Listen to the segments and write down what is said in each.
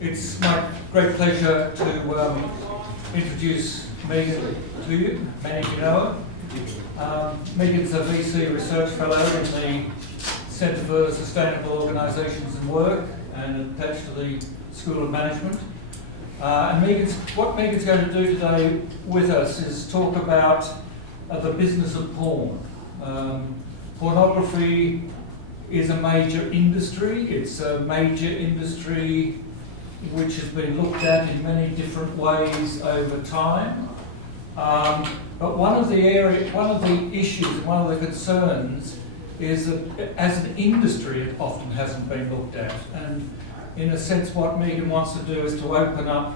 It's my great pleasure to introduce Megan to you. Many of you know her. Megan's a VC Research Fellow in the Centre for Sustainable Organisations and Work and attached to the School of Management. And what Megan's going to do today with us is talk about the business of porn. Pornography is a major industry. It's a major industry which has been looked at in many different ways over time. But one of the issues, one of the concerns is that as an industry it often hasn't been looked at. And in a sense what Megan wants to do is to open up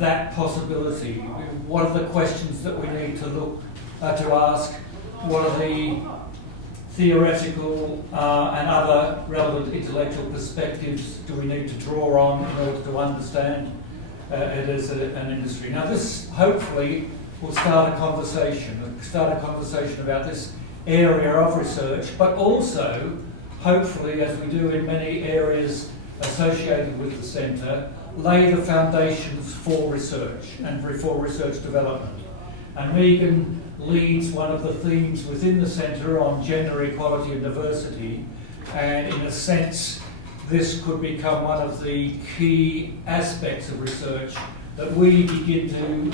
that possibility. What are the questions that we need to ask? What are the theoretical and other relevant intellectual perspectives do we need to draw on in order to understand it as an industry? Now this hopefully will start a conversation about this area of research, but also hopefully, as we do in many areas associated with the centre, lay the foundations for research and for research development. And Megan leads one of the themes within the centre on gender equality and diversity, and in a sense this could become one of the key aspects of research that we begin to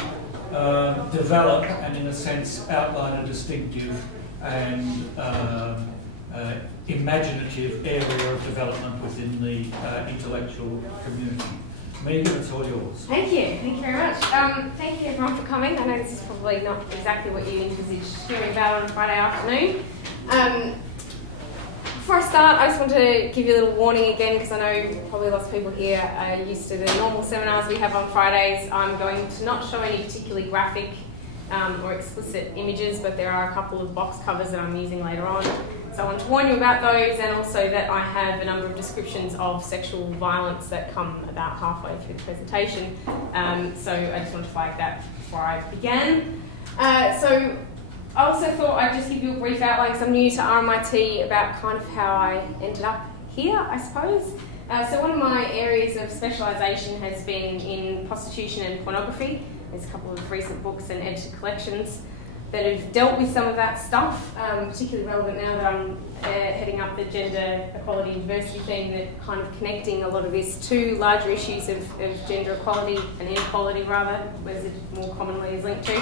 develop and in a sense outline a distinctive and imaginative area of development within the intellectual community. Megan, it's all yours. Thank you very much. Thank you everyone for coming. I know this is probably not exactly what you envisaged hearing about on a Friday afternoon. Before I start, I just want to give you a little warning again, because I know probably lots of people here are used to the normal seminars we have on Fridays. I'm going to not show any particularly graphic or explicit images, but there are a couple of box covers that I'm using later on. So I want to warn you about those, and also that I have a number of descriptions of sexual violence that come about halfway through the presentation. So I just want to flag that before I begin. So I also thought I'd just give you a brief outline, because I'm new to RMIT, about kind of how I ended up here, I suppose. So one of my areas of specialisation has been in prostitution and pornography. There's a couple of recent books and edited collections that have dealt with some of that stuff, particularly relevant now that I'm heading up the gender equality and diversity theme, that kind of connecting a lot of this to larger issues of gender equality and inequality rather, as it more commonly is linked to.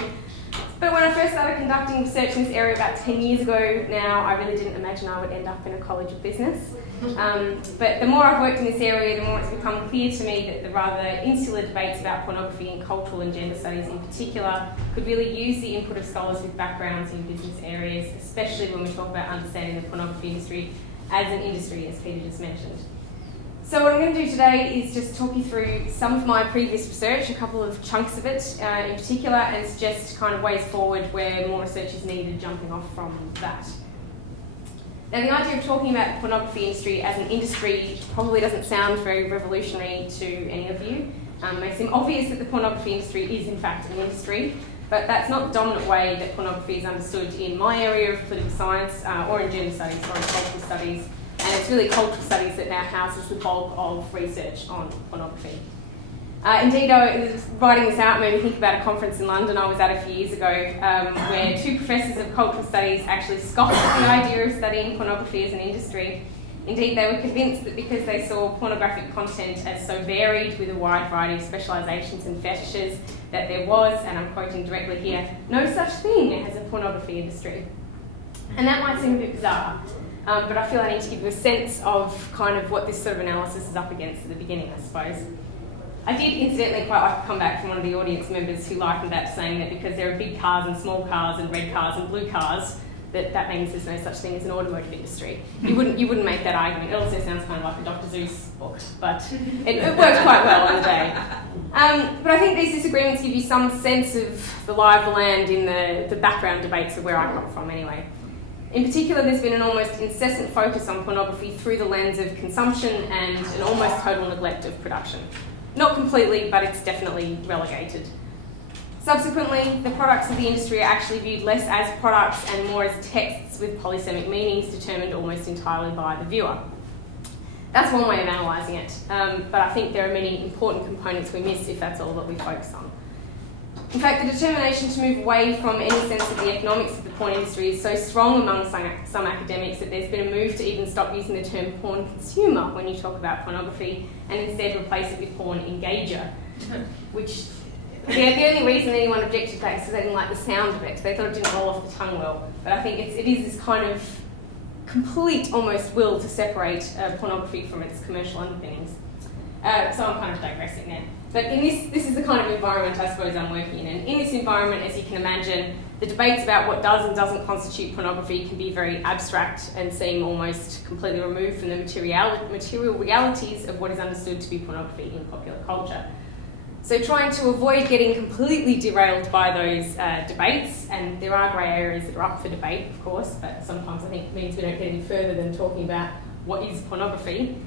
But when I first started conducting research in this area about 10 years ago now, I really didn't imagine I would end up in a college of business. But the more I've worked in this area, the more it's become clear to me that the rather insular debates about pornography and cultural and gender studies in particular could really use the input of scholars with backgrounds in business areas, especially when we talk about understanding the pornography industry as an industry, as Peter just mentioned. So what I'm going to do today is just talk you through some of my previous research, a couple of chunks of it in particular, and suggest kind of ways forward where more research is needed jumping off from that. Now, the idea of talking about the pornography industry as an industry probably doesn't sound very revolutionary to any of you. It may seem obvious that the pornography industry is in fact an industry, but that's not the dominant way that pornography is understood in my area of political science or in gender studies or in cultural studies. And it's really cultural studies that now houses the bulk of research on pornography. Indeed, writing this out made me think about a conference in London I was at a few years ago, where two professors of cultural studies actually scoffed at the idea of studying pornography as an industry. Indeed, they were convinced that because they saw pornographic content as so varied with a wide variety of specialisations and fetishes, that there was, and I'm quoting directly here, no such thing as a pornography industry. And that might seem a bit bizarre, but I feel I need to give you a sense of kind of what this sort of analysis is up against at the beginning, I suppose. I did incidentally quite like to come back from one of the audience members who likened that to saying that because there are big cars and small cars and red cars and blue cars, that means there's no such thing as an automotive industry. You wouldn't make that argument. It also sounds kind of like a Dr. Seuss book, but it works quite well on the day. But I think these disagreements give you some sense of the lie of the land in the background debates of where I come from anyway. In particular, there's been an almost incessant focus on pornography through the lens of consumption and an almost total neglect of production. Not completely, but it's definitely relegated. Subsequently, the products of the industry are actually viewed less as products and more as texts with polysemic meanings determined almost entirely by the viewer. That's one way of analysing it, but I think there are many important components we miss if that's all that we focus on. In fact, the determination to move away from any sense of the economics of the porn industry is so strong among some academics that there's been a move to even stop using the term porn consumer when you talk about pornography and instead replace it with porn engager, which the only reason anyone objected to that is because they didn't like the sound of it. They thought it didn't roll off the tongue well. But I think it is this kind of complete almost will to separate pornography from its commercial underpinnings. So I'm kind of digressing there. But in this is the kind of environment I suppose I'm working in. And in this environment, as you can imagine, the debates about what does and doesn't constitute pornography can be very abstract and seem almost completely removed from the material realities of what is understood to be pornography in popular culture. So trying to avoid getting completely derailed by those debates, and there are grey areas that are up for debate, of course, but sometimes I think it means we don't get any further than talking about what is pornography.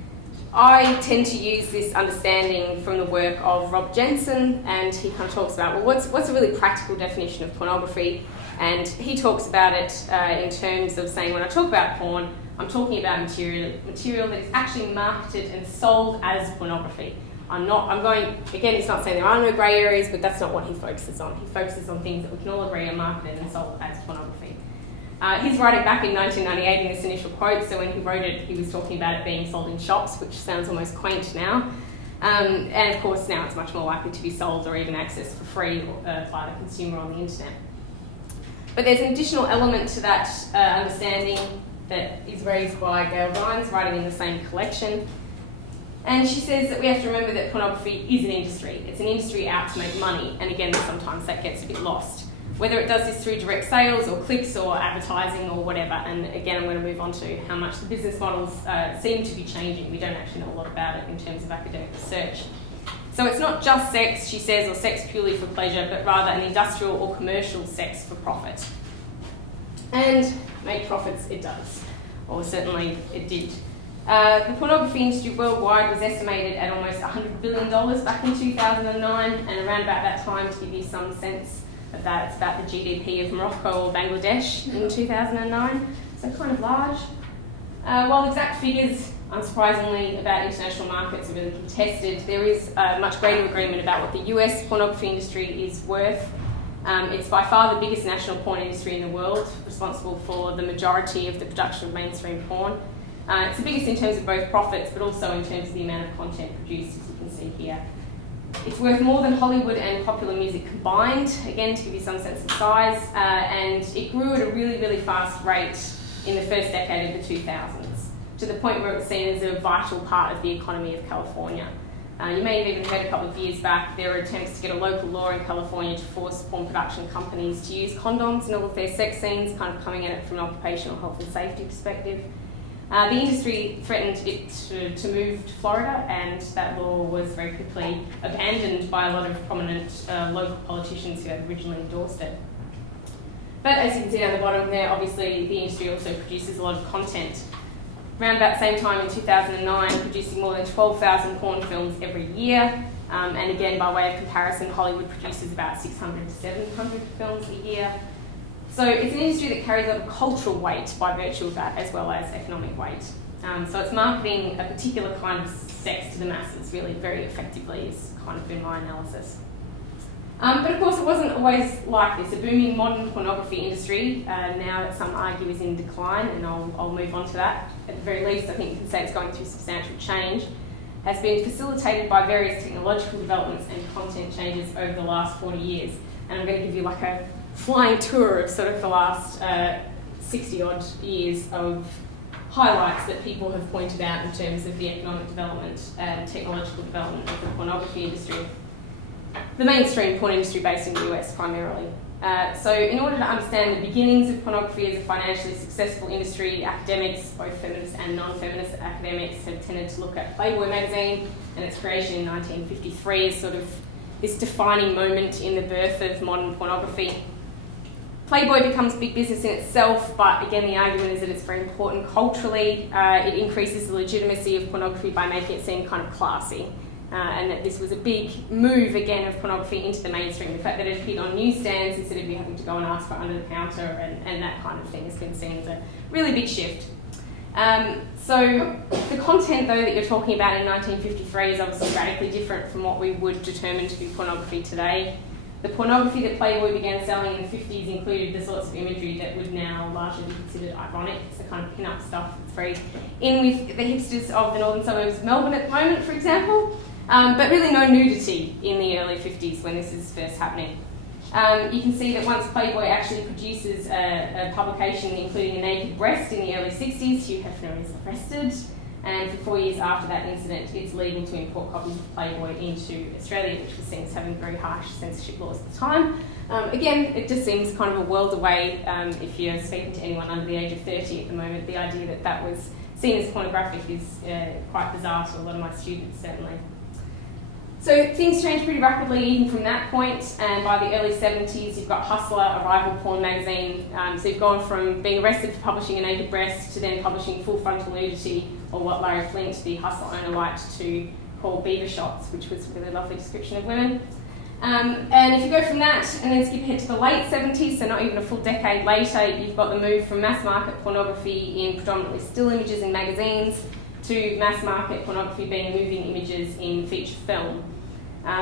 I tend to use this understanding from the work of Jensen, and he kind of talks about, well, what's a really practical definition of pornography? And he talks about it in terms of saying, when I talk about porn, I'm talking about material that is actually marketed and sold as pornography. Again, he's not saying there are no grey areas, but that's not what he focuses on. He focuses on things that we can all agree are marketed and sold as pornography. He's writing back in 1998 in this initial quote, so when he wrote it, he was talking about it being sold in shops, which sounds almost quaint now. And of course, now it's much more likely to be sold or even accessed for free by the consumer on the internet. But there's an additional element to that understanding that is raised by Gail Vines, writing in the same collection. And she says that we have to remember that pornography is an industry. It's an industry out to make money, and again, sometimes that gets a bit lost. Whether it does this through direct sales or clicks or advertising or whatever, and again, I'm going to move on to how much the business models seem to be changing. We don't actually know a lot about it in terms of academic research. So it's not just sex, she says, or sex purely for pleasure, but rather an industrial or commercial sex for profit. And make profits it does, or certainly it did. The pornography industry worldwide was estimated at almost $100 billion back in 2009, and around about that time, to give you some sense of that, it's about the GDP of Morocco or Bangladesh in 2009, so kind of large. While exact figures, unsurprisingly, about international markets are really contested, there is much greater agreement about what the US pornography industry is worth. It's by far the biggest national porn industry in the world, responsible for the majority of the production of mainstream porn. It's the biggest in terms of both profits, but also in terms of the amount of content produced, as you can see here. It's worth more than Hollywood and popular music combined, again, to give you some sense of size, and it grew at a really, really fast rate in the first decade of the 2000s, to the point where it was seen as a vital part of the economy of California. You may have even heard a couple of years back, there were attempts to get a local law in California to force porn production companies to use condoms in all of their sex scenes, kind of coming at it from an occupational health and safety perspective. The industry threatened it to move to Florida, and that law was very quickly abandoned by a lot of prominent local politicians who had originally endorsed it. But as you can see down the bottom there, obviously the industry also produces a lot of content. Around about the same time in 2009, producing more than 12,000 porn films every year. And again, by way of comparison, Hollywood produces about 600 to 700 films a year. So it's an industry that carries a lot of cultural weight by virtue of that, as well as economic weight. So it's marketing a particular kind of sex to the masses, really, very effectively, is kind of been my analysis. But of course, it wasn't always like this. A booming modern pornography industry, now that some argue is in decline, and I'll move on to that. At the very least, I think you can say it's going through substantial change, has been facilitated by various technological developments and content changes over the last 40 years. And I'm going to give you like a flying tour of sort of the last 60-odd years of highlights that people have pointed out in terms of the economic development and technological development of the pornography industry. The mainstream porn industry based in the US primarily. So in order to understand the beginnings of pornography as a financially successful industry, academics, both feminist and non-feminist academics, have tended to look at Playboy magazine and its creation in 1953 as sort of this defining moment in the birth of modern pornography. Playboy becomes big business in itself, but again the argument is that it's very important culturally. It increases the legitimacy of pornography by making it seem kind of classy. And that this was a big move again of pornography into the mainstream. The fact that it appeared on newsstands instead of you having to go and ask for under the counter and that kind of thing has been seen as a really big shift. So the content, though, that you're talking about in 1953 is obviously radically different from what we would determine to be pornography today. The pornography that Playboy began selling in the 50s included the sorts of imagery that would now largely be considered ironic. It's the kind of pin-up stuff that's very in with the hipsters of the northern suburbs of Melbourne at the moment, for example. But really no nudity in the early 50s when this is first happening. You can see that once Playboy actually produces a publication including a naked breast in the early 60s, Hugh Hefner is arrested, and for 4 years after that incident, it's legal to import copies of Playboy into Australia, which was seen as having very harsh censorship laws at the time. Again, it just seems kind of a world away if you're speaking to anyone under the age of 30 at the moment. The idea that that was seen as pornographic is quite bizarre to a lot of my students, certainly. So things change pretty rapidly even from that point, and by the early 70s you've got Hustler, a rival porn magazine. So you've gone from being arrested for publishing a naked breast to then publishing full frontal nudity, or what Larry Flint, the Hustler owner, liked to call beaver shots, which was a really lovely description of women. And if you go from that and then skip ahead to the late 70s, so not even a full decade later, you've got the move from mass market pornography in predominantly still images in magazines to mass market pornography being moving images in feature film.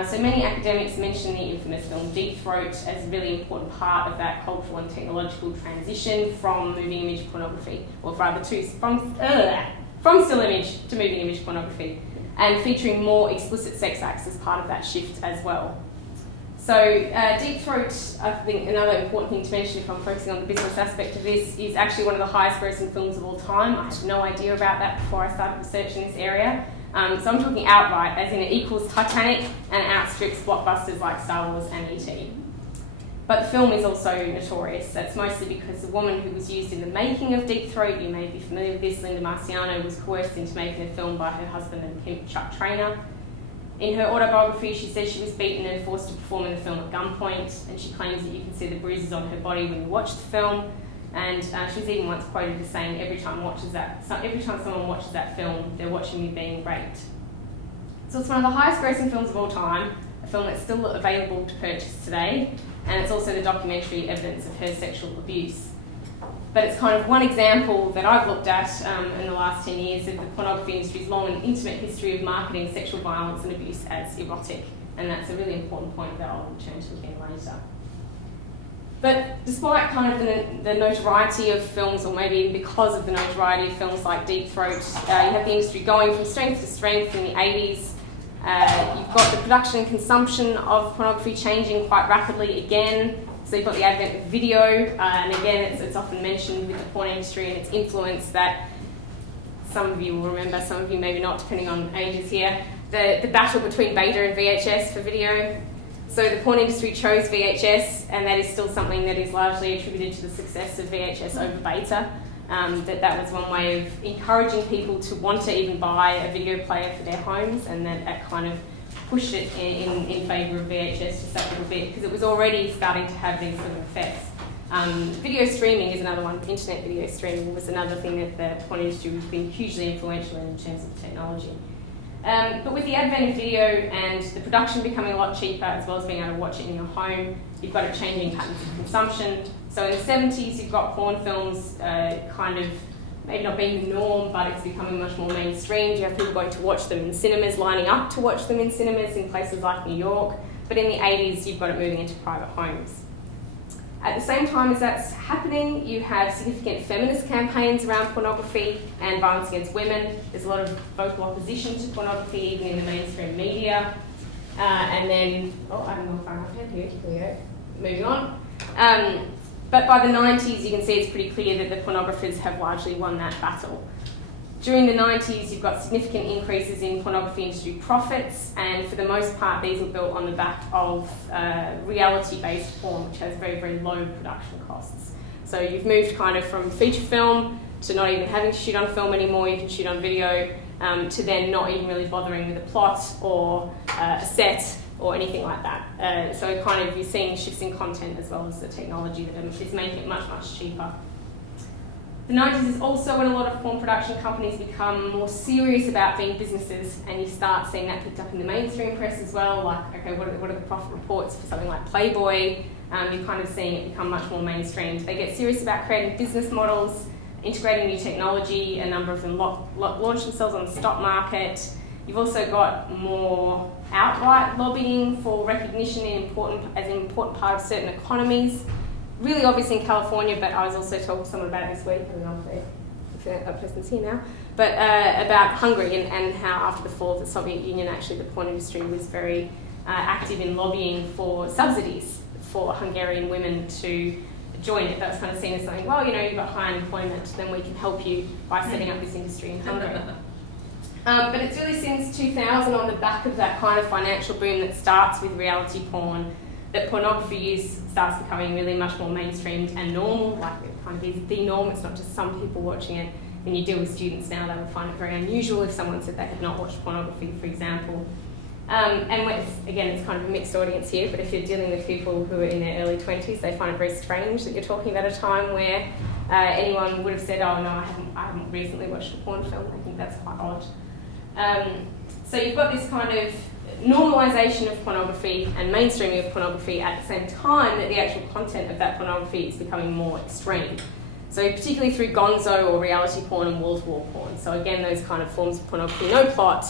So many academics mention the infamous film Deep Throat as a really important part of that cultural and technological transition from moving image pornography, or rather from still image to moving image pornography, and featuring more explicit sex acts as part of that shift as well. So Deep Throat, I think another important thing to mention if I'm focusing on the business aspect of this, is actually one of the highest grossing films of all time. I had no idea about that before I started researching this area. So I'm talking outright, as in it equals Titanic and outstrips blockbusters like Star Wars and E.T. But the film is also notorious. That's mostly because the woman who was used in the making of Deep Throat, you may be familiar with this, Linda Marciano, was coerced into making the film by her husband and pimp Chuck Trainer. In her autobiography, she says she was beaten and forced to perform in the film at gunpoint, and she claims that you can see the bruises on her body when you watch the film. And she was even once quoted as saying, every time someone watches that film, they're watching me being raped. So it's one of the highest grossing films of all time, a film that's still available to purchase today, and it's also the documentary evidence of her sexual abuse. But it's kind of one example that I've looked at in the last 10 years of the pornography industry's long and intimate history of marketing sexual violence and abuse as erotic, and that's a really important point that I'll return to again later. But despite kind of the notoriety of films, or maybe because of the notoriety of films like Deep Throat, you have the industry going from strength to strength in the 80s. You've got the production and consumption of pornography changing quite rapidly again. So you've got the advent of video, and again it's often mentioned with the porn industry and its influence that some of you will remember, some of you maybe not, depending on ages here, the battle between beta and VHS for video. So the porn industry chose VHS, and that is still something that is largely attributed to the success of VHS over beta. That was one way of encouraging people to want to even buy a video player for their homes, and that kind of pushed it in favour of VHS just that little bit, because it was already starting to have these sort of effects. Video streaming is another one. Internet video streaming was another thing that the porn industry has been hugely influential in terms of technology. But with the advent of video and the production becoming a lot cheaper, as well as being able to watch it in your home, you've got a changing patterns of consumption. So in the 70s, you've got porn films kind of maybe not being the norm, but it's becoming much more mainstream. You have people going to watch them in cinemas, lining up to watch them in cinemas in places like New York. But in the 80s, you've got it moving into private homes. At the same time as that's happening, you have significant feminist campaigns around pornography and violence against women. There's a lot of vocal opposition to pornography, even in the mainstream media. And then, I don't know if I'm up here we go. Moving on. But by the 90s, you can see it's pretty clear that the pornographers have largely won that battle. During the 90s, you've got significant increases in pornography industry profits, and for the most part, these were built on the back of reality-based porn, which has very, very low production costs. So you've moved kind of from feature film to not even having to shoot on film anymore, you can shoot on video, to then not even really bothering with a plot or a set or anything like that. So kind of you're seeing shifts in content as well as the technology that is making it much, much cheaper. The 90s is also when a lot of porn production companies become more serious about being businesses, and you start seeing that picked up in the mainstream press as well, like, okay, what are the profit reports for something like Playboy? You're kind of seeing it become much more mainstream. They get serious about creating business models integrating new technology. A number of them launch themselves on the stock market. You've also got more outright lobbying for recognition as an important part of certain economies. Really obvious in California, but I was also talking to someone about it this week. I don't know if that person's here now. But about Hungary and how after the fall of the Soviet Union, actually the porn industry was very active in lobbying for subsidies for Hungarian women to join it. That was kind of seen as something, well, you've got high unemployment, then we can help you by setting up this industry in Hungary. But it's really since 2000, on the back of that kind of financial boom that starts with reality porn, that pornography use starts becoming really much more mainstreamed and normal, like it kind of is the norm. It's not just some people watching it. When you deal with students now, they would find it very unusual if someone said they had not watched pornography, for example. Again, it's kind of a mixed audience here, but if you're dealing with people who are in their early 20s, they find it very strange that you're talking about a time where anyone would have said, oh no, I haven't recently watched a porn film. I think that's quite odd. So you've got this kind of normalisation of pornography and mainstreaming of pornography at the same time that the actual content of that pornography is becoming more extreme. So particularly through gonzo or reality porn and wall-to-wall porn. So again, those kind of forms of pornography, no plot,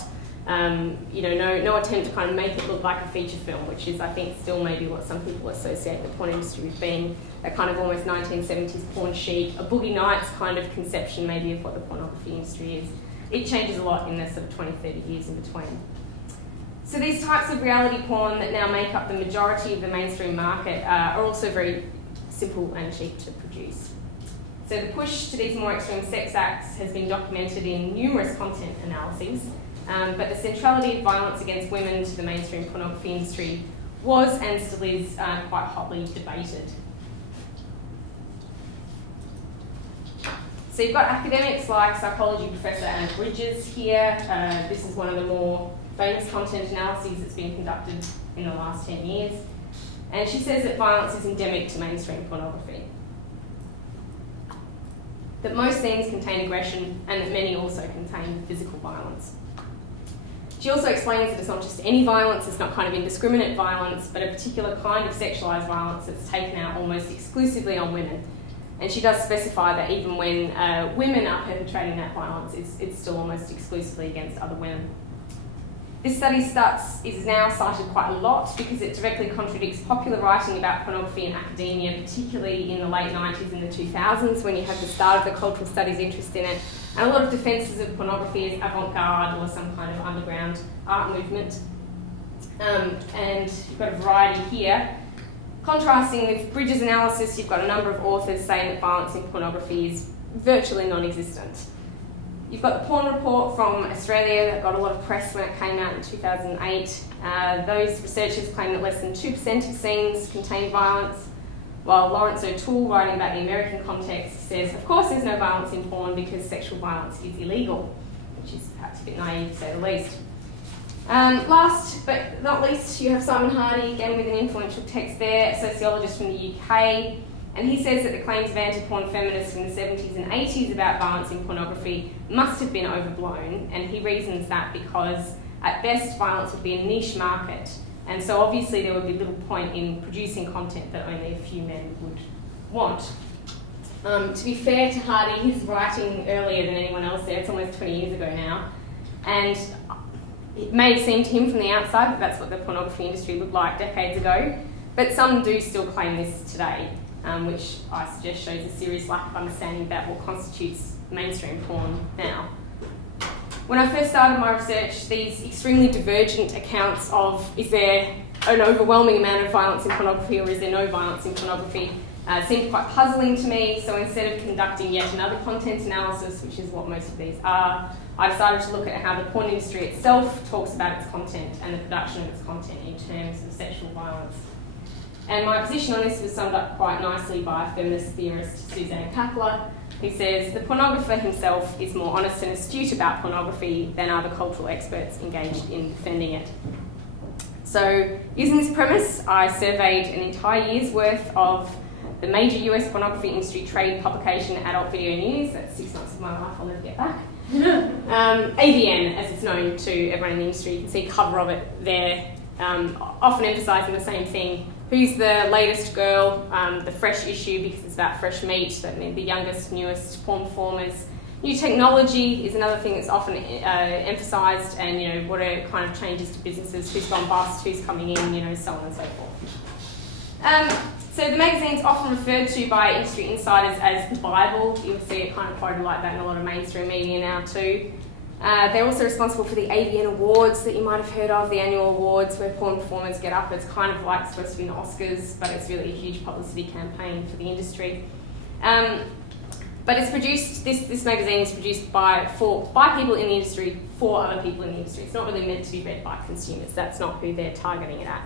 no attempt to kind of make it look like a feature film, which is, I think, still maybe what some people associate the porn industry with being, a kind of almost 1970s porn chic, a Boogie Nights kind of conception maybe of what the pornography industry is. It changes a lot in the sort of 20, 30 years in between. So these types of reality porn that now make up the majority of the mainstream market are also very simple and cheap to produce. So the push to these more extreme sex acts has been documented in numerous content analyses, but the centrality of violence against women to the mainstream pornography industry was and still is quite hotly debated. So you've got academics like psychology professor Anna Bridges here. This is one of the more famous content analyses that's been conducted in the last 10 years. And she says that violence is endemic to mainstream pornography. That most scenes contain aggression and that many also contain physical violence. She also explains that it's not just any violence, it's not kind of indiscriminate violence, but a particular kind of sexualised violence that's taken out almost exclusively on women. And she does specify that even when women are perpetrating that violence, it's still almost exclusively against other women. This study is now cited quite a lot because it directly contradicts popular writing about pornography in academia, particularly in the late 90s and the 2000s when you had the start of the cultural studies interest in it, and a lot of defences of pornography as avant-garde or some kind of underground art movement. And you've got a variety here. Contrasting with Bridges' analysis, you've got a number of authors saying that violence in pornography is virtually non-existent. You've got the Porn Report from Australia that got a lot of press when it came out in 2008. Those researchers claim that less than 2% of scenes contain violence, while Lawrence O'Toole, writing about the American context, says, of course there's no violence in porn because sexual violence is illegal, which is perhaps a bit naive to say the least. Last but not least, you have Simon Hardy, again with an influential text there, a sociologist from the UK, and he says that the claims of anti-porn feminists in the 70s and 80s about violence in pornography must have been overblown, and he reasons that because at best violence would be a niche market, and so obviously there would be little point in producing content that only a few men would want. To be fair to Hardy, he's writing earlier than anyone else there, it's almost 20 years ago now, and it may have seemed to him from the outside that that's what the pornography industry looked like decades ago, but some do still claim this today, which I suggest shows a serious lack of understanding about what constitutes mainstream porn now. When I first started my research, these extremely divergent accounts of is there an overwhelming amount of violence in pornography or is there no violence in pornography seemed quite puzzling to me, so instead of conducting yet another content analysis, which is what most of these are, I decided to look at how the porn industry itself talks about its content and the production of its content in terms of sexual violence. And my position on this was summed up quite nicely by feminist theorist Suzanne Kapler, who says the pornographer himself is more honest and astute about pornography than are the cultural experts engaged in defending it. So, using this premise, I surveyed an entire year's worth of the major US pornography industry trade publication Adult Video News. That's 6 months of my life I'll never get back. AVN, as it's known to everyone in the industry. You can see a cover of it there, often emphasising the same thing. who's the latest girl, the fresh issue because it's about fresh meat, that means the youngest, newest porn performers. New technology is another thing that's often emphasised, and what are kind of changes to businesses, who's gone bust, who's coming in, so on and so forth. So the magazine's often referred to by industry insiders as the Bible. You'll see it kind of quoted like that in a lot of mainstream media now too. They're also responsible for the AVN Awards that you might have heard of, the annual awards where porn performers get up. It's kind of like supposed to be an Oscars, but it's really a huge publicity campaign for the industry. But it's produced, this magazine is produced by people in the industry for other people in the industry. It's not really meant to be read by consumers. That's not who they're targeting it at.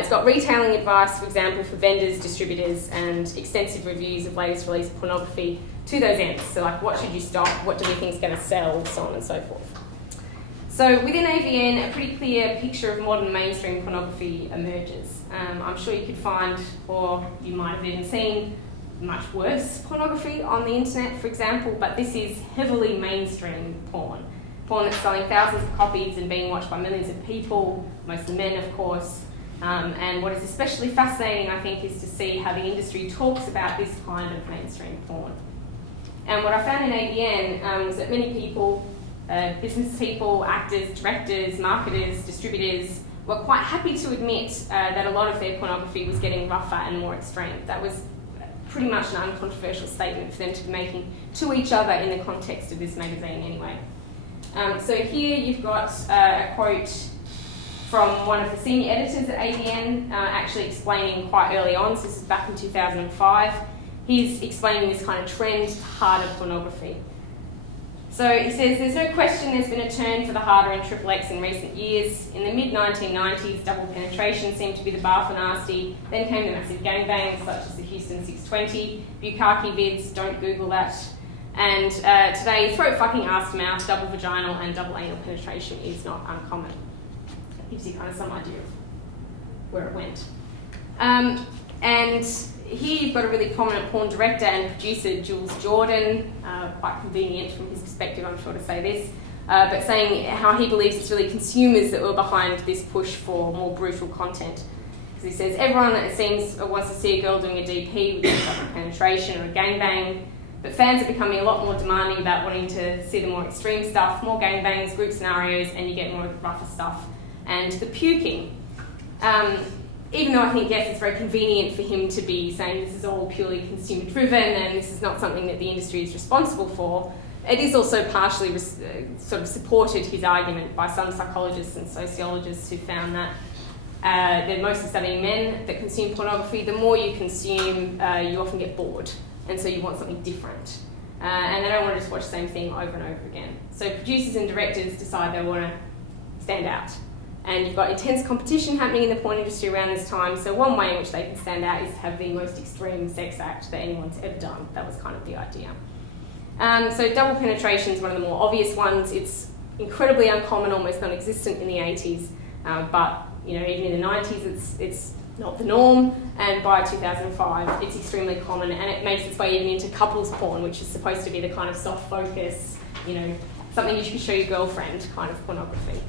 It's got retailing advice, for example, for vendors, distributors, and extensive reviews of latest release pornography to those ends. So like, what should you stop? What do we think is going to sell? So on and so forth. So within AVN, a pretty clear picture of modern mainstream pornography emerges. I'm sure you could find, or you might have even seen, much worse pornography on the internet, for example, but this is heavily mainstream porn. Porn that's selling thousands of copies and being watched by millions of people, mostly men, of course. And what is especially fascinating, I think, is to see how the industry talks about this kind of mainstream porn. And what I found in AVN was that many people, business people, actors, directors, marketers, distributors, were quite happy to admit that a lot of their pornography was getting rougher and more extreme. That was pretty much an uncontroversial statement for them to be making to each other in the context of this magazine anyway. So here you've got a quote from one of the senior editors at AVN, actually explaining quite early on, so this is back in 2005, he's explaining this kind of trend to harder pornography. So he says, there's no question there's been a turn for the harder in XXX in recent years. In the mid-1990s, double penetration seemed to be the bar for nasty. Then came the massive gangbangs, such as the Houston 620, Bukkake vids, don't Google that. And today, throat fucking, ass to mouth, double vaginal and double anal penetration is not uncommon. That gives you kind of some idea of where it went. And here you've got a really prominent porn director and producer, Jules Jordan, quite convenient from his perspective, I'm sure to say this, but saying how he believes it's really consumers that were behind this push for more brutal content. Because he says, everyone, it seems, wants to see a girl doing a DP with a penetration or a gangbang, but fans are becoming a lot more demanding about wanting to see the more extreme stuff, more gangbangs, group scenarios, and you get more of the rougher stuff. And the puking. Even though I think, yes, it's very convenient for him to be saying this is all purely consumer driven and this is not something that the industry is responsible for, it is also partially sort of supported his argument by some psychologists and sociologists who found that they're mostly studying men that consume pornography. The more you consume, you often get bored, and so you want something different. And they don't want to just watch the same thing over and over again. So producers and directors decide they want to stand out. And you've got intense competition happening in the porn industry around this time, so one way in which they can stand out is to have the most extreme sex act that anyone's ever done. That was kind of the idea. So double penetration is one of the more obvious ones. It's incredibly uncommon, almost non-existent in the 80s, but even in the 90s it's not the norm, and by 2005 it's extremely common, and it makes its way even into couples porn, which is supposed to be the kind of soft focus, something you should show your girlfriend kind of pornography.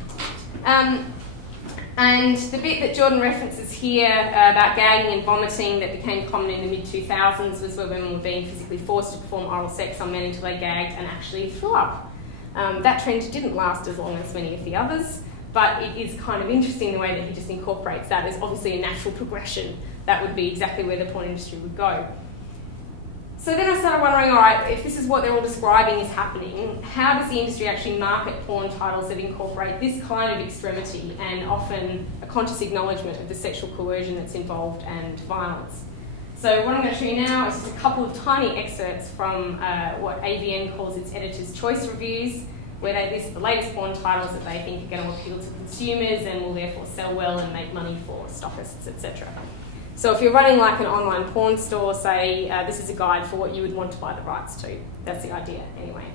And the bit that Jordan references here about gagging and vomiting that became common in the mid-2000s was where women were being physically forced to perform oral sex on men until they gagged and actually threw up. That trend didn't last as long as many of the others, but it is kind of interesting the way that he just incorporates that as obviously a natural progression. That would be exactly where the porn industry would go. So then I started wondering, all right, if this is what they're all describing is happening, how does the industry actually market porn titles that incorporate this kind of extremity and often a conscious acknowledgement of the sexual coercion that's involved and violence? So what I'm going to show you now is just a couple of tiny excerpts from what AVN calls its Editor's Choice Reviews, where they list the latest porn titles that they think are going to appeal to consumers and will therefore sell well and make money for stockists, etc. So if you're running like an online porn store, say, this is a guide for what you would want to buy the rights to. That's the idea, anyway.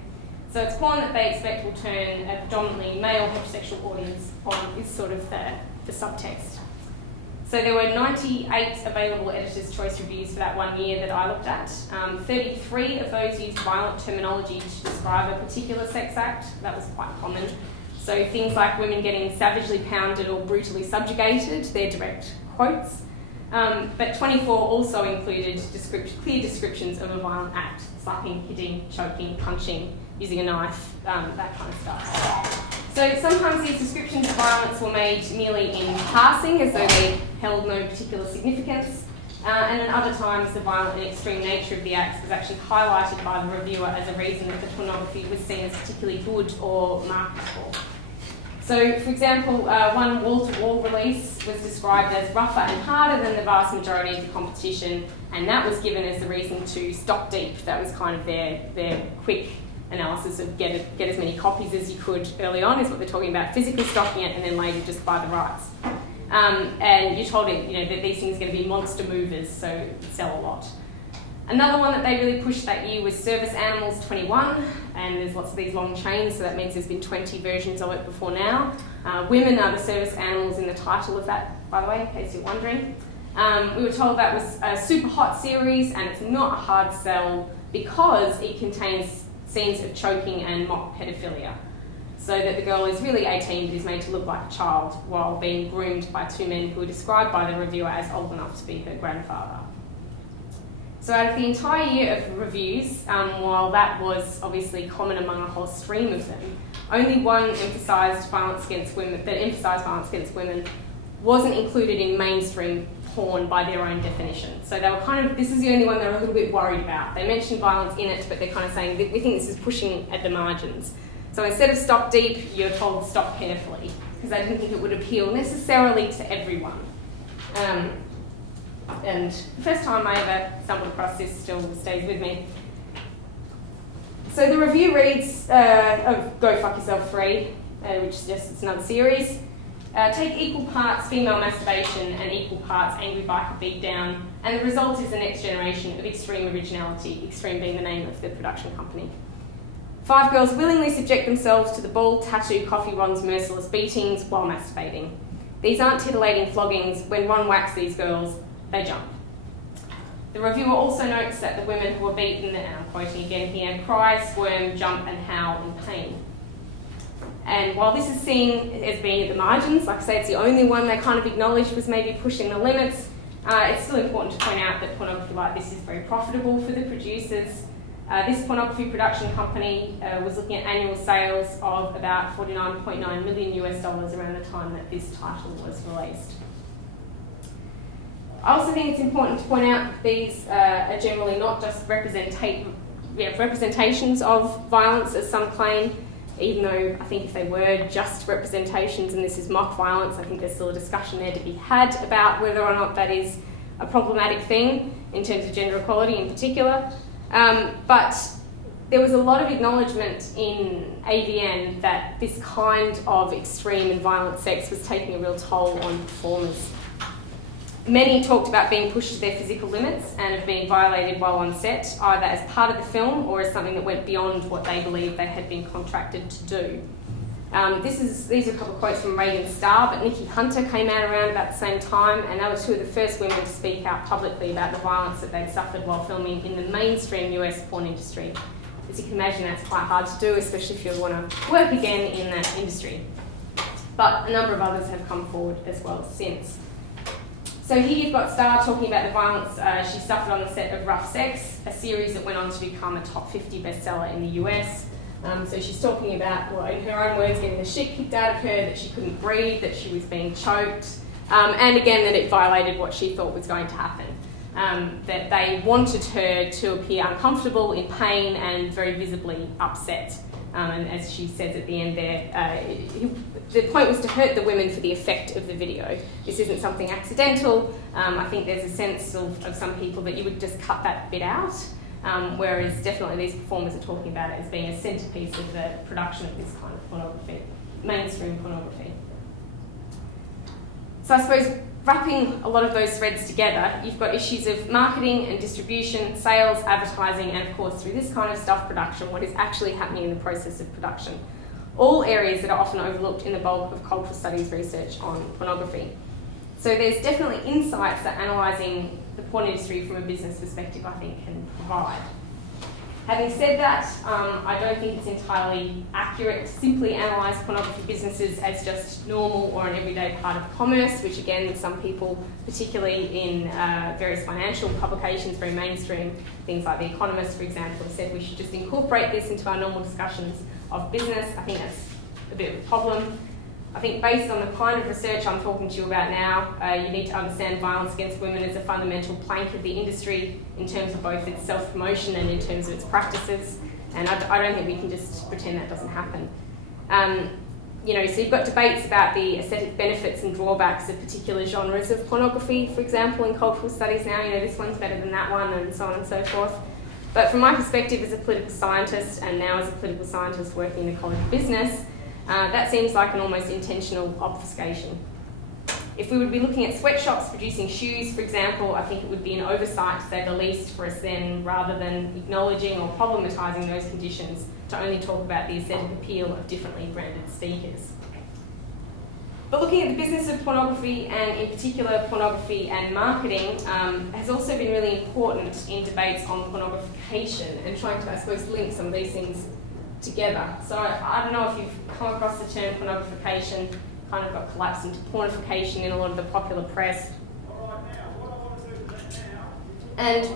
So it's porn that they expect will turn a predominantly male heterosexual audience on is sort of the subtext. So there were 98 available Editor's Choice reviews for that 1 year that I looked at. 33 of those used violent terminology to describe a particular sex act. That was quite common. So things like women getting savagely pounded or brutally subjugated, they're direct quotes. But 24 also included clear descriptions of a violent act: slapping, hitting, choking, punching, using a knife, that kind of stuff. So sometimes these descriptions of violence were made merely in passing, as though they held no particular significance, and at other times the violent and extreme nature of the acts was actually highlighted by the reviewer as a reason that the pornography was seen as particularly good or marketable. So, for example, one wall-to-wall release was described as rougher and harder than the vast majority of the competition, and that was given as the reason to stock deep. That was kind of their quick analysis of get as many copies as you could early on, is what they're talking about, physically stocking it and then later just buy the rights. And you're told it, that these things are going to be monster movers, so it would sell a lot. Another one that they really pushed that year was Service Animals 21, and there's lots of these long chains, so that means there's been 20 versions of it before now. Women are the service animals in the title of that, by the way, in case you're wondering. We were told that was a super hot series, and it's not a hard sell because it contains scenes of choking and mock pedophilia, so that the girl is really 18 but is made to look like a child while being groomed by two men who are described by the reviewer as old enough to be her grandfather. So out of the entire year of reviews, while that was obviously common among a whole stream of them, only one emphasised violence against women wasn't included in mainstream porn by their own definition. So they were this is the only one they were a little bit worried about. They mentioned violence in it, but they're kind of saying that we think this is pushing at the margins. So instead of stop deep, you're told stop carefully, because they didn't think it would appeal necessarily to everyone. And the first time I ever stumbled across this still stays with me. So the review reads of Go Fuck Yourself 3, which suggests it's another series. Take equal parts female masturbation and equal parts angry biker beatdown, and the result is the next generation of extreme originality, Extreme being the name of the production company. 5 girls willingly subject themselves to the ball, tattoo, coffee Ron's merciless beatings while masturbating. These aren't titillating floggings. When Ron whacks these girls, they jump. The reviewer also notes that the women who were beaten, and I'm quoting again here, cry, squirm, jump and howl in pain. And while this is seen as being at the margins, like I say, it's the only one they kind of acknowledged was maybe pushing the limits, it's still important to point out that pornography like this is very profitable for the producers. This pornography production company was looking at annual sales of about $49.9 million around the time that this title was released. I also think it's important to point out that these are generally not just representations of violence, as some claim, even though I think if they were just representations and this is mock violence, I think there's still a discussion there to be had about whether or not that is a problematic thing in terms of gender equality in particular. But there was a lot of acknowledgement in AVN that this kind of extreme and violent sex was taking a real toll on performers. Many talked about being pushed to their physical limits and of being violated while on set, either as part of the film or as something that went beyond what they believed they had been contracted to do. These are a couple of quotes from Reagan Starr, but Nikki Hunter came out around about the same time, and they were two of the first women to speak out publicly about the violence that they'd suffered while filming in the mainstream US porn industry. As you can imagine, that's quite hard to do, especially if you want to work again in that industry. But a number of others have come forward as well since. So here you've got Starr talking about the violence she suffered on the set of Rough Sex, a series that went on to become a top 50 bestseller in the US. So she's talking about, well, in her own words, getting the shit kicked out of her, that she couldn't breathe, that she was being choked, and again that it violated what she thought was going to happen. That they wanted her to appear uncomfortable, in pain, and very visibly upset. And as she says at the end there, the point was to hurt the women for the effect of the video. This isn't something accidental. I think there's a sense of some people that you would just cut that bit out, whereas definitely these performers are talking about it as being a centrepiece of the production of this kind of pornography, mainstream pornography. So I suppose wrapping a lot of those threads together, you've got issues of marketing and distribution, sales, advertising, and of course through this kind of stuff, production, what is actually happening in the process of production. All areas that are often overlooked in the bulk of cultural studies research on pornography. So there's definitely insights that analysing the porn industry from a business perspective, I think, can provide. Having said that, I don't think it's entirely accurate to simply analyse pornography businesses as just normal or an everyday part of commerce, which again, some people, particularly in various financial publications, very mainstream, things like The Economist, for example, have said we should just incorporate this into our normal discussions of business. I think that's a bit of a problem. I think based on the kind of research I'm talking to you about now, you need to understand violence against women as a fundamental plank of the industry in terms of both its self-promotion and in terms of its practices. And I don't think we can just pretend that doesn't happen. So you've got debates about the aesthetic benefits and drawbacks of particular genres of pornography, for example, in cultural studies now. This one's better than that one, and so on and so forth. But from my perspective as a political scientist, and now as a political scientist working in the College of Business, that seems like an almost intentional obfuscation. If we would be looking at sweatshops producing shoes, for example, I think it would be an oversight, to say the least, for us then, rather than acknowledging or problematising those conditions, to only talk about the aesthetic appeal of differently branded sneakers. But looking at the business of pornography, and in particular pornography and marketing, has also been really important in debates on pornographication and trying to, I suppose, link some of these things together. So I don't know if you've come across the term pornographication, kind of got collapsed into pornification in a lot of the popular press. And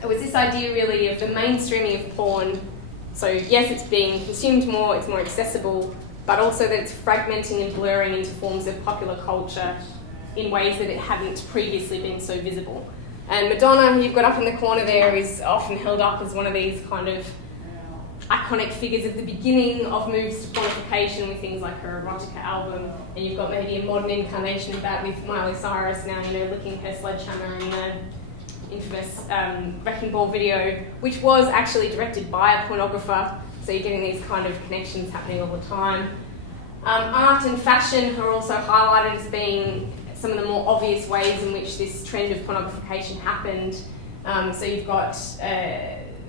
it was this idea really of the mainstreaming of porn. So yes, it's being consumed more, it's more accessible, but also that it's fragmenting and blurring into forms of popular culture in ways that it hadn't previously been so visible. And Madonna, who you've got up in the corner there, is often held up as one of these kind of iconic figures of the beginning of moves to pornification with things like her erotica album, and you've got maybe a modern incarnation of that with Miley Cyrus now, licking her sledgehammer in the infamous Wrecking Ball video, which was actually directed by a pornographer, so you're getting these kind of connections happening all the time. Art and fashion are also highlighted as being some of the more obvious ways in which this trend of pornographication happened. So you've got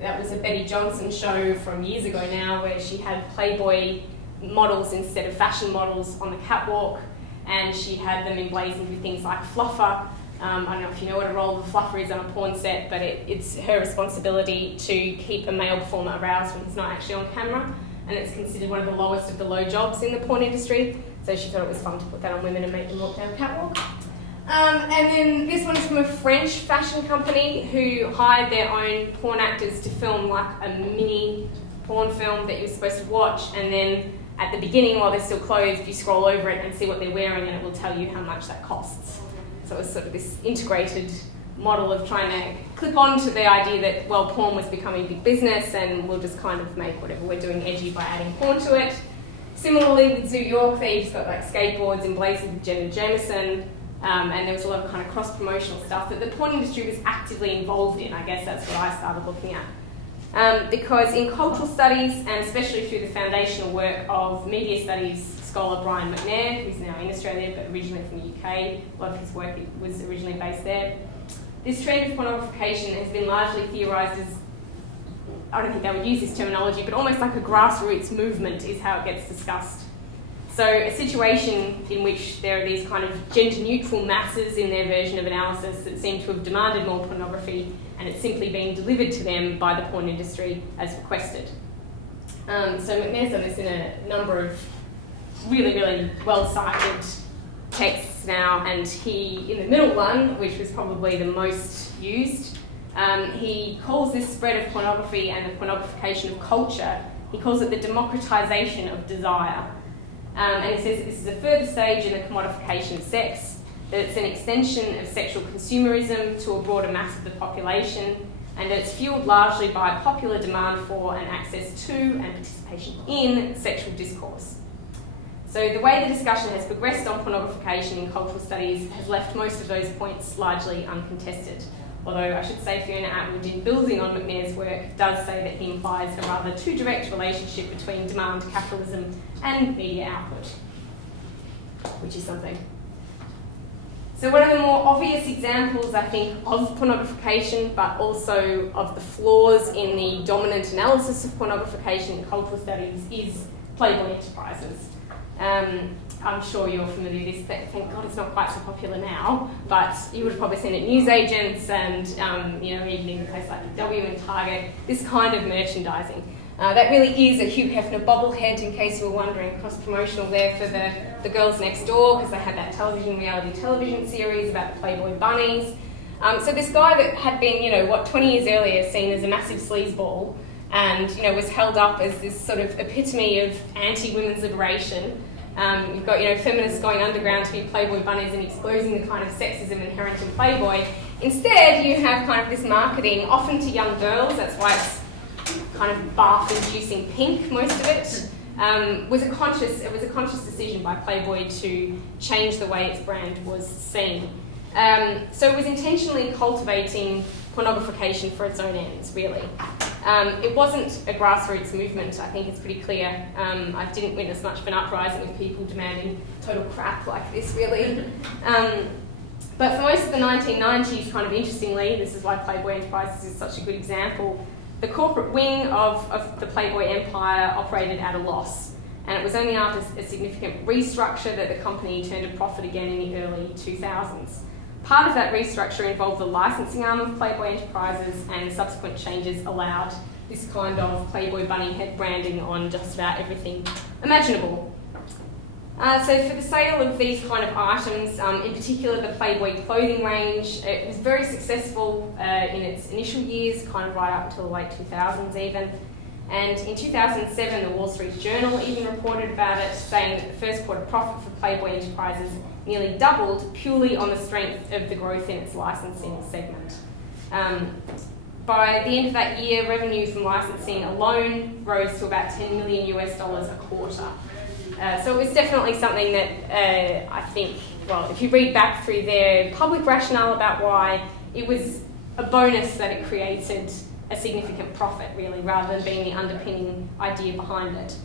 that was a Betty Johnson show from years ago now, where she had Playboy models instead of fashion models on the catwalk, and she had them emblazoned with things like fluffer. I don't know if you know what a role of a fluffer is on a porn set, but it's her responsibility to keep a male performer aroused when he's not actually on camera, and it's considered one of the lowest of the low jobs in the porn industry, so she thought it was fun to put that on women and make them walk down a catwalk. And then this one is from a French fashion company who hired their own porn actors to film like a mini porn film that you're supposed to watch, and then at the beginning, while they're still clothed, you scroll over it and see what they're wearing, and it will tell you how much that costs. So it was sort of this integrated model of trying to clip on to the idea that, well, porn was becoming big business and we'll just kind of make whatever we're doing edgy by adding porn to it. Similarly with Zoo York, they've just got like skateboards emblazoned with Jenna Jameson. And there was a lot of kind of cross-promotional stuff that the porn industry was actively involved in. I guess that's what I started looking at. Because in cultural studies, and especially through the foundational work of media studies scholar Brian McNair, who's now in Australia but originally from the UK, a lot of his work was originally based there, this trend of pornographication has been largely theorised as, I don't think they would use this terminology, but almost like a grassroots movement is how it gets discussed. So a situation in which there are these kind of gender-neutral masses in their version of analysis that seem to have demanded more pornography, and it's simply being delivered to them by the porn industry as requested. So McNair's done this in a number of really, really well-cited texts now, and he, in the middle one, which was probably the most used, he calls this spread of pornography and the pornographication of culture, he calls it the democratisation of desire. And he says that this is a further stage in the commodification of sex, that it's an extension of sexual consumerism to a broader mass of the population, and that it's fuelled largely by popular demand for and access to and participation in sexual discourse. So the way the discussion has progressed on pornographication in cultural studies has left most of those points largely uncontested. Although I should say Fiona Atwood, in building on McNair's work, does say that he implies a rather too direct relationship between demand capitalism and media output, which is something. So one of the more obvious examples, I think, of pornographication, but also of the flaws in the dominant analysis of pornographication in cultural studies, is Playboy Enterprises. I'm sure you're familiar with this. Thank God it's not quite so popular now, but you would have probably seen it in newsagents and even in places like W and Target, this kind of merchandising. That really is a Hugh Hefner bobblehead, in case you were wondering, cross-promotional there for the girls next door, because they had that reality television series about the Playboy bunnies. So this guy that had been, 20 years earlier seen as a massive sleazeball and, was held up as this sort of epitome of anti-women's liberation. You've got, feminists going underground to be Playboy bunnies and exposing the kind of sexism inherent in Playboy. Instead, you have kind of this marketing, often to young girls, that's why it's kind of bath-inducing pink, most of it. It was a conscious decision by Playboy to change the way its brand was seen. So it was intentionally cultivating pornographication for its own ends, really. It wasn't a grassroots movement, I think it's pretty clear. I didn't witness much of an uprising of people demanding total crap like this, really. But for most of the 1990s, kind of interestingly, this is why Playboy Enterprises is such a good example, the corporate wing of the Playboy empire operated at a loss. And it was only after a significant restructure that the company turned a profit again in the early 2000s. Part of that restructure involved the licensing arm of Playboy Enterprises, and subsequent changes allowed this kind of Playboy bunny head branding on just about everything imaginable. So for the sale of these kind of items, in particular the Playboy clothing range, it was very successful in its initial years, kind of right up until the late 2000s even. And in 2007, the Wall Street Journal even reported about it, saying that the first quarter profit for Playboy Enterprises nearly doubled purely on the strength of the growth in its licensing segment. By the end of that year, revenue from licensing alone rose to about $10 million a quarter. So it was definitely something that I think, if you read back through their public rationale about why, it was a bonus that it created a significant profit, really, rather than being the underpinning idea behind it.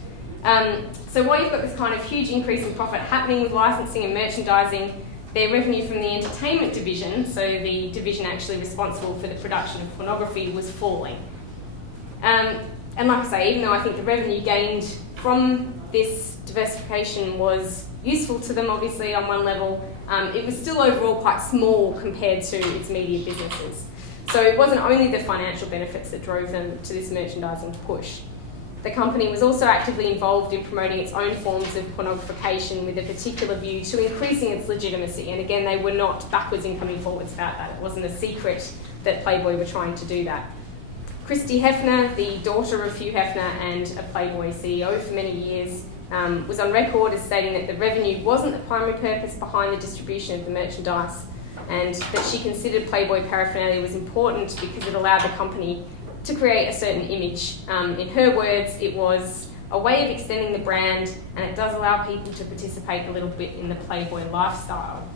So while you've got this kind of huge increase in profit happening with licensing and merchandising, their revenue from the entertainment division, so the division actually responsible for the production of pornography, was falling. And like I say, even though I think the revenue gained from this diversification was useful to them, obviously, on one level, it was still overall quite small compared to its media businesses. So it wasn't only the financial benefits that drove them to this merchandising push. The company was also actively involved in promoting its own forms of pornographication with a particular view to increasing its legitimacy. And again, they were not backwards in coming forwards about that. It wasn't a secret that Playboy were trying to do that. Christy Hefner, the daughter of Hugh Hefner and a Playboy CEO for many years, was on record as stating that the revenue wasn't the primary purpose behind the distribution of the merchandise, and that she considered Playboy paraphernalia was important because it allowed the company to create a certain image. In her words, it was a way of extending the brand, and it does allow people to participate a little bit in the Playboy lifestyle.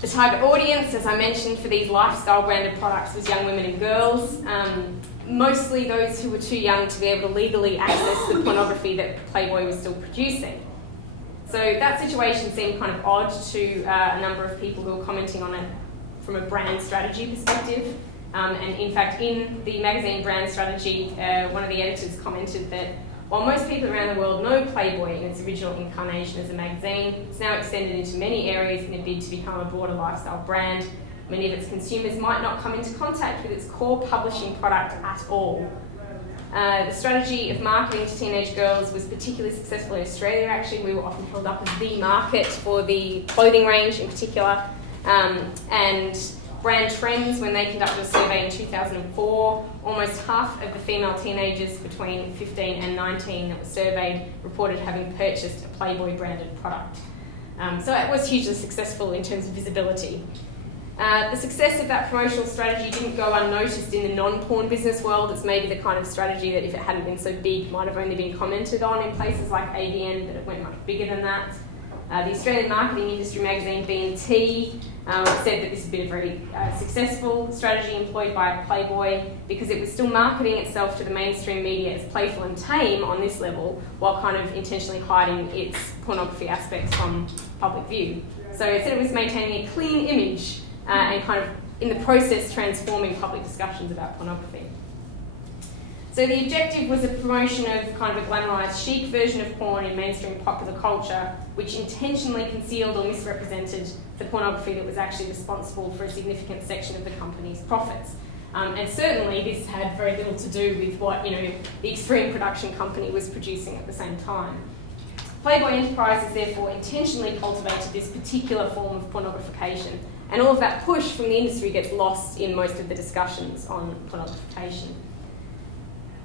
The target audience, as I mentioned, for these lifestyle branded products was young women and girls, mostly those who were too young to be able to legally access the pornography that Playboy was still producing. So that situation seemed kind of odd to a number of people who were commenting on it from a brand strategy perspective. And in fact, in the magazine Brand Strategy, one of the editors commented that while most people around the world know Playboy in its original incarnation as a magazine, it's now extended into many areas in a bid to become a broader lifestyle brand. Many of its consumers might not come into contact with its core publishing product at all. The strategy of marketing to teenage girls was particularly successful in Australia, actually. We were often held up as the market for the clothing range in particular. And Brand Trends, when they conducted a survey in 2004, almost half of the female teenagers between 15 and 19 that were surveyed reported having purchased a Playboy branded product. So it was hugely successful in terms of visibility. The success of that promotional strategy didn't go unnoticed in the non-porn business world. It's maybe the kind of strategy that, if it hadn't been so big, might have only been commented on in places like ABN, but it went much bigger than that. The Australian marketing industry magazine B&T said that this had been a very successful strategy employed by Playboy because it was still marketing itself to the mainstream media as playful and tame on this level, while kind of intentionally hiding its pornography aspects from public view. So it said it was maintaining a clean image and kind of in the process transforming public discussions about pornography. So the objective was a promotion of kind of a glamorized chic version of porn in mainstream popular culture, which intentionally concealed or misrepresented the pornography that was actually responsible for a significant section of the company's profits. And certainly this had very little to do with what, the extreme production company was producing at the same time. Playboy Enterprises therefore intentionally cultivated this particular form of pornographication, and all of that push from the industry gets lost in most of the discussions on pornographication.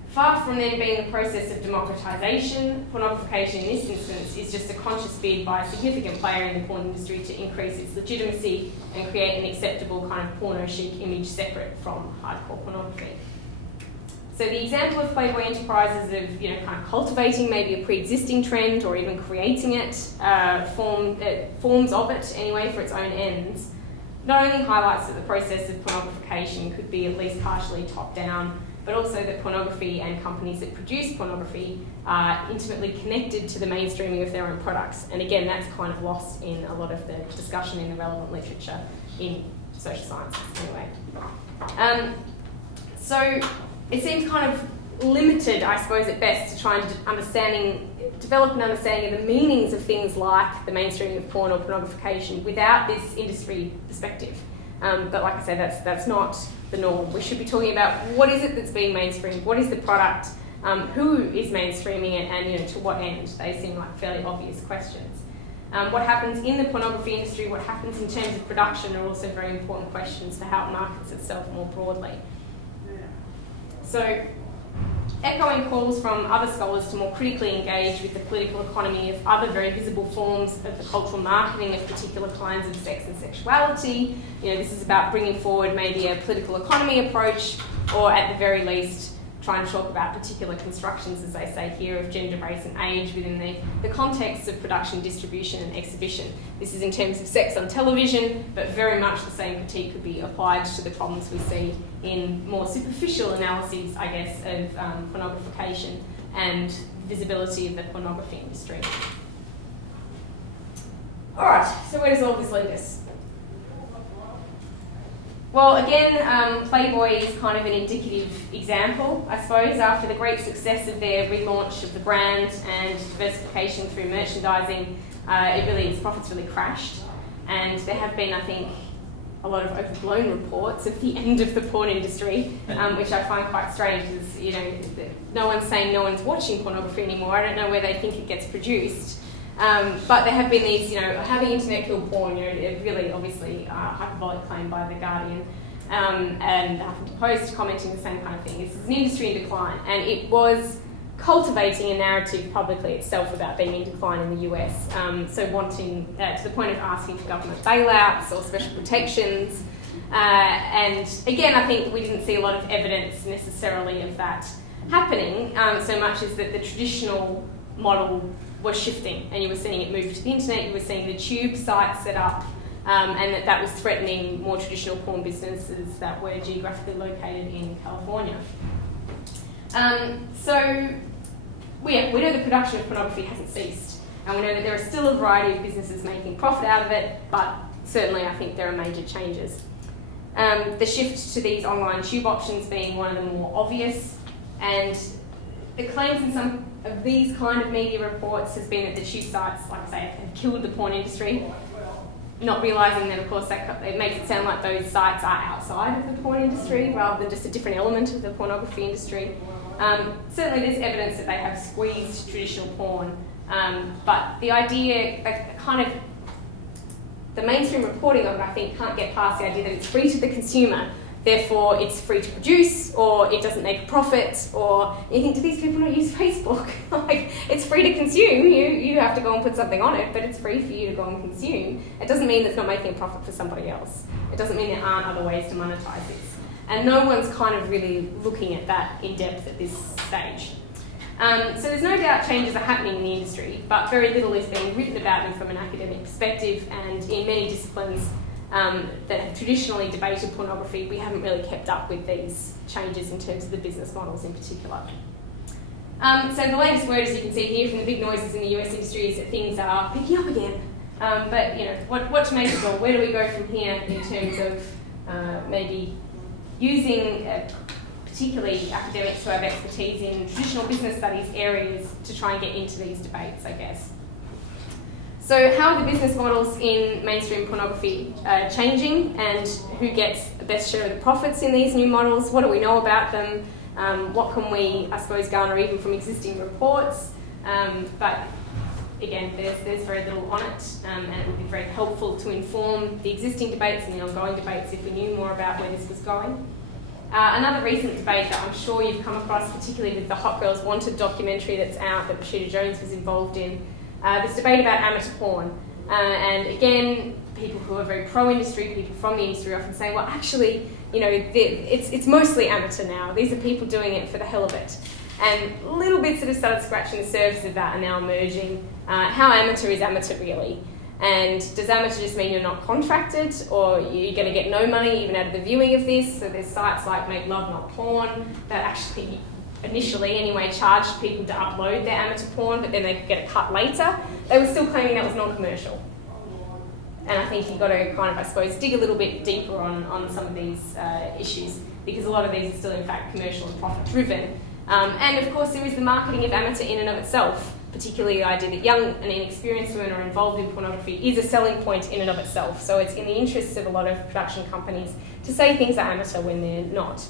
Far from then being a process of democratisation, pornographication in this instance is just a conscious bid by a significant player in the porn industry to increase its legitimacy and create an acceptable kind of porno-chic image separate from hardcore pornography. So the example of Playboy Enterprises of kind of cultivating maybe a pre-existing trend or even creating it, forms of it anyway for its own ends, not only highlights that the process of pornographication could be at least partially top-down, but also that pornography and companies that produce pornography are intimately connected to the mainstreaming of their own products. And again, that's kind of lost in a lot of the discussion in the relevant literature in social sciences anyway. So it seems kind of limited, I suppose, at best to try and develop an understanding of the meanings of things like the mainstreaming of porn or pornographication without this industry perspective. But like I said, that's not the norm. We should be talking about what is it that's being mainstreamed, what is the product, who is mainstreaming it, and to what end. They seem like fairly obvious questions. What happens in the pornography industry, what happens in terms of production are also very important questions for how it markets itself more broadly. So, echoing calls from other scholars to more critically engage with the political economy of other very visible forms of the cultural marketing of particular kinds of sex and sexuality. This is about bringing forward maybe a political economy approach, or at the very least, try and talk about particular constructions, as they say here, of gender, race and age within the context of production, distribution and exhibition. This is in terms of sex on television, but very much the same critique could be applied to the problems we see in more superficial analyses, I guess, of pornographication and visibility of the pornography industry. Alright, so where does all this lead us? Well, again, Playboy is kind of an indicative example, I suppose. After the great success of their relaunch of the brand and diversification through merchandising, its profits really crashed. And there have been, I think, a lot of overblown reports of the end of the porn industry, which I find quite strange because, no one's saying no one's watching pornography anymore. I don't know where they think it gets produced. But there have been these, how the internet killed porn, a really obviously hyperbolic claim by The Guardian, and the Huffington Post commenting the same kind of thing. This is an industry in decline, and it was cultivating a narrative publicly itself about being in decline in the US, so wanting, to the point of asking for government bailouts or special protections. And again, I think we didn't see a lot of evidence necessarily of that happening, so much as that the traditional model was shifting, and you were seeing it move to the internet, you were seeing the tube sites set up, and that was threatening more traditional porn businesses that were geographically located in California. So we know the production of pornography hasn't ceased, and we know that there are still a variety of businesses making profit out of it, but certainly I think there are major changes. The shift to these online tube options being one of the more obvious, and the claims in some of these kind of media reports has been that the tube sites, like I say, have killed the porn industry, not realising that, of course, it makes it sound like those sites are outside of the porn industry rather than just a different element of the pornography industry. Certainly there's evidence that they have squeezed traditional porn, but the idea, the mainstream reporting of it, I think, can't get past the idea that it's free to the consumer, therefore it's free to produce, or it doesn't make a profit, or you think, do these people not use Facebook? It's free to consume, you have to go and put something on it, but it's free for you to go and consume. It doesn't mean it's not making a profit for somebody else. It doesn't mean there aren't other ways to monetize this. And no one's kind of really looking at that in depth at this stage. So there's no doubt changes are happening in the industry, but very little is being written about them from an academic perspective, and in many disciplines that have traditionally debated pornography, we haven't really kept up with these changes in terms of the business models in particular. So the latest word, as you can see here from the big noises in the US industry, is that things are picking up again. But what to make of it all? Where do we go from here in terms of maybe using particularly academics who have expertise in traditional business studies areas to try and get into these debates, I guess. So how are the business models in mainstream pornography changing, and who gets the best share of the profits in these new models? What do we know about them? What can we, I suppose, garner even from existing reports? But again, there's very little on it, and it would be very helpful to inform the existing debates and the ongoing debates if we knew more about where this was going. Another recent debate that I'm sure you've come across, particularly with the Hot Girls Wanted documentary that's out that Rashida Jones was involved in, this debate about amateur porn. And again, people who are very pro-industry, people from the industry often say, well, actually, you know, it's mostly amateur now. These are people doing it for the hell of it. And little bits that have started scratching the surface of that are now emerging. How amateur is amateur really? And does amateur just mean you're not contracted, or you're going to get no money even out of the viewing of this? So there's sites like Make Love Not Porn that actually initially anyway charged people to upload their amateur porn, but then they could get a cut later. They were still claiming that was non-commercial. And I think you've got to kind of, I suppose, dig a little bit deeper on some of these issues, because a lot of these are still in fact commercial and profit driven. And of course there is the marketing of amateur in and of itself, particularly the idea that young and inexperienced women are involved in pornography is a selling point in and of itself. So it's in the interests of a lot of production companies to say things are amateur when they're not.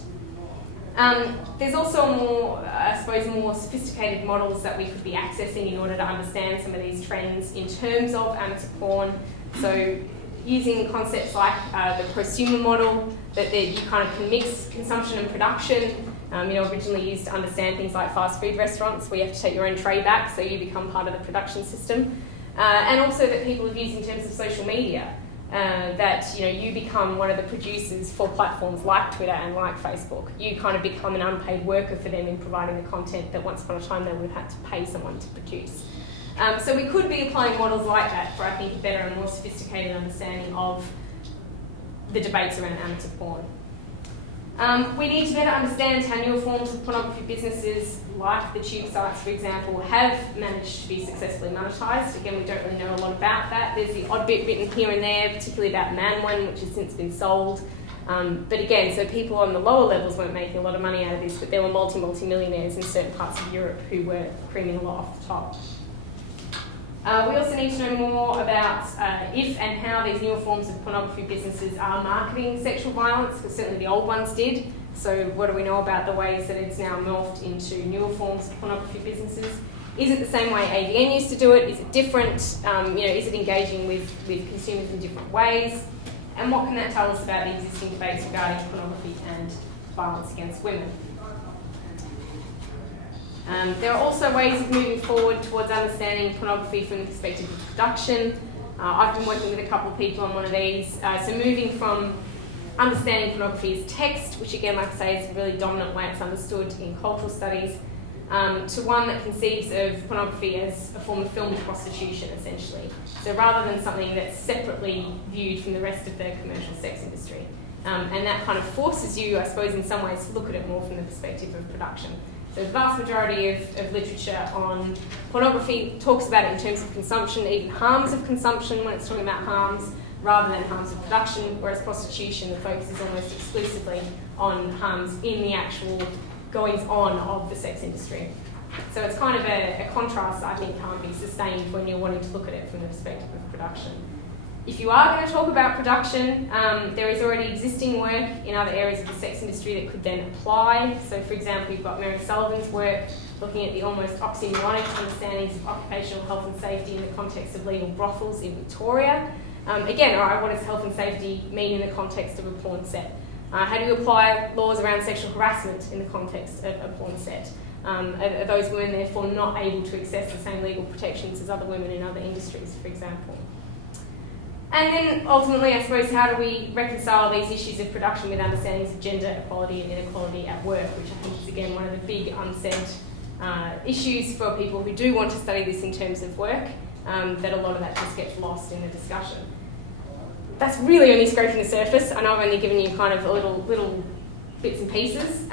There's also more, I suppose, more sophisticated models that we could be accessing in order to understand some of these trends in terms of amateur porn. So using concepts like the prosumer model, that you kind of can mix consumption and production. Originally used to understand things like fast food restaurants where you have to take your own tray back so you become part of the production system. And also that people have used in terms of social media, that you become one of the producers for platforms like Twitter and like Facebook. You kind of become an unpaid worker for them in providing the content that once upon a time they would have had to pay someone to produce. So we could be applying models like that for, I think, a better and more sophisticated understanding of the debates around amateur porn. We need to better understand how newer forms of pornography businesses, like the tube sites, for example, have managed to be successfully monetised. Again, we don't really know a lot about that. There's the odd bit written here and there, particularly about Man1, which has since been sold. But again, so people on the lower levels weren't making a lot of money out of this, but there were multi-millionaires in certain parts of Europe who were creaming a lot off the top. We also need to know more about if and how these newer forms of pornography businesses are marketing sexual violence, because certainly the old ones did. So what do we know about the ways that it's now morphed into newer forms of pornography businesses? Is it the same way AVN used to do it? Is it different? Is it engaging with consumers in different ways? And what can that tell us about the existing debates regarding pornography and violence against women? There are also ways of moving forward towards understanding pornography from the perspective of production. I've been working with a couple of people on one of these. So moving from understanding pornography as text, which again, like I say, is a really dominant way it's understood in cultural studies, to one that conceives of pornography as a form of filmed prostitution, essentially. So rather than something that's separately viewed from the rest of the commercial sex industry. And that kind of forces you, I suppose, in some ways, to look at it more from the perspective of production. So the vast majority of literature on pornography talks about it in terms of consumption, even harms of consumption when it's talking about harms, rather than harms of production, whereas prostitution, the focus is almost exclusively on harms in the actual goings-on of the sex industry. So it's kind of a contrast that I think can't be sustained when you're wanting to look at it from the perspective of production. If you are going to talk about production, there is already existing work in other areas of the sex industry that could then apply. So for example, you've got Mary Sullivan's work looking at the almost oxymoronic understandings of occupational health and safety in the context of legal brothels in Victoria. Again, all right, what does health and safety mean in the context of a porn set? How do you apply laws around sexual harassment in the context of a porn set? Are those women therefore not able to access the same legal protections as other women in other industries, for example? And then ultimately, I suppose, how do we reconcile these issues of production with understandings of gender equality and inequality at work, which I think is, again, one of the big unsaid issues for people who do want to study this in terms of work, that a lot of that just gets lost in the discussion. That's really only scraping the surface. I know I've only given you kind of a little bits and pieces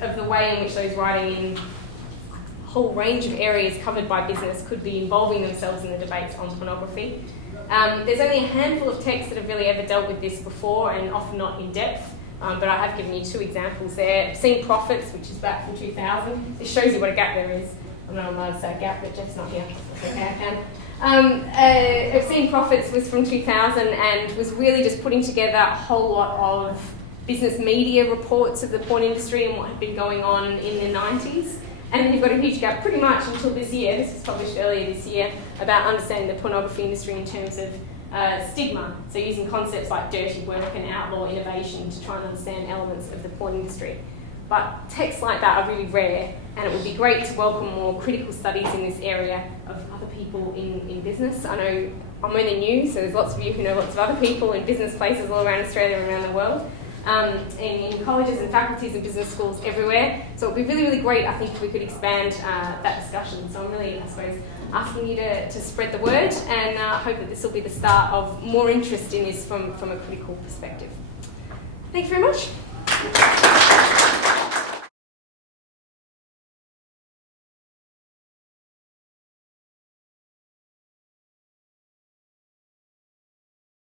of the way in which those writing in a whole range of areas covered by business could be involving themselves in the debates on pornography. There's only a handful of texts that have really ever dealt with this before, and often not in depth. but I have given you 2 examples there. Obscene Profits, which is back from 2000. This shows you what a gap there is. I'm not allowed to say gap, but Jeff's not here. That's okay, I can. Obscene Profits was from 2000 and was really just putting together a whole lot of business media reports of the porn industry and what had been going on in the 90s. And then you've got a huge gap pretty much until this year. This was published earlier this year about understanding the pornography industry in terms of stigma. So using concepts like dirty work and outlaw innovation to try and understand elements of the porn industry. But texts like that are really rare, and it would be great to welcome more critical studies in this area of other people in business. I know I'm only new, so there's lots of you who know lots of other people in business places all around Australia and around the world. In colleges and faculties and business schools everywhere. So it would be really, really great, I think, if we could expand that discussion. So I'm really, I suppose, asking you to spread the word, and hope that this will be the start of more interest in this from a critical perspective. Thank you very much.